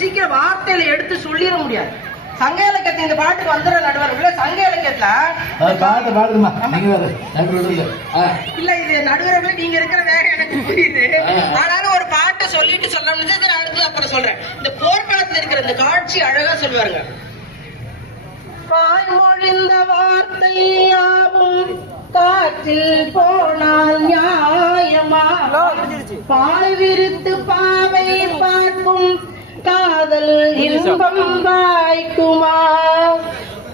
சீக்கிரம் வார்த்தையில எடுத்து சொல்லிட முடியாது. சங்க இலக்கியத்துல இந்த பாட்டுக்கு வந்துடுற நடுவர் சங்க இலக்கியத்துல பாட்டு பாடுமா நீங்க இல்ல இது நடுவரவே நீங்க இருக்கிற வேகம் எனக்கு புரியுது. ஆனாலும் ஒரு பாட்டை சொல்லிட்டு சொல்ல முடிஞ்சது அடுத்து அப்புறம் சொல்றேன். இந்த போர்க்களத்துல இருக்கிற இந்த காட்சி அழகா சொல்லுவாருங்க. பாய்மொழிந்த வார்த்தையாவும் காற்றில் போனால் நியாயமா, பாய் விரித்து பாவை பார்க்கும் காதல் இன்பம் வாய்க்குமா,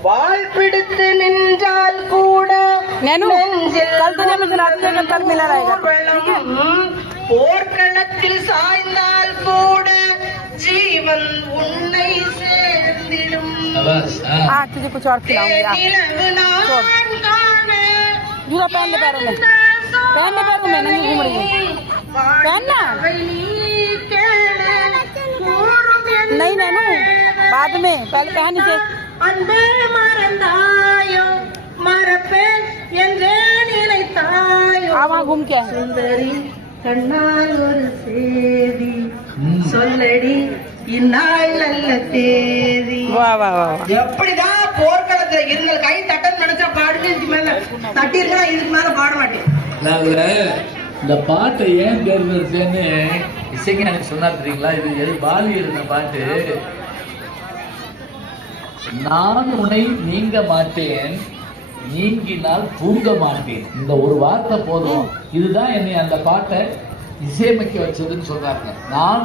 வாழ் பிடித்து நின்றால் கூட போர்க்களத்தில் சாய்ந்தால் கூட ஜீவன் உன்னை சேர்ந்திடும். कुछ और खिलाऊंगी दूरा पहनने पैरों में नहीं घूम रही है पहनना नहीं नैनू बाद में पहले पहन से அன்பே மறந்தாயோ மறப்பேன் என்றே நினைத்தாயோ वहाँ घूम के சுந்தரி கண்ணால் ஒரு சேதி சொல்லடி இந்நாள் நல்ல தேதி. वाह वाह वाह எப்படிதான் போர்க்களத்துல இருந்த கை தட்டன்னு நினைச்சா பாடுங்க, இதுக்கு மேல தட்டி இருக்கா இதுக்கு மேல பாட மாட்டேன். இந்த பாட்டை ஏன் தேர்ந்தெடுத்தேன்னு இசைக்கு எனக்கு சொன்னார் தெரியுங்களா? இது பாலி இருந்த பாட்டு. நான் உன்னை நீங்க மாட்டேன், நீங்கினால் தூங்க மாட்டேன். இந்த ஒரு வார்த்தை போதும். இதுதான் என்னை அந்த பாட்டை இசையமைக்க வச்சதுன்னு சொல்றாங்க. நான்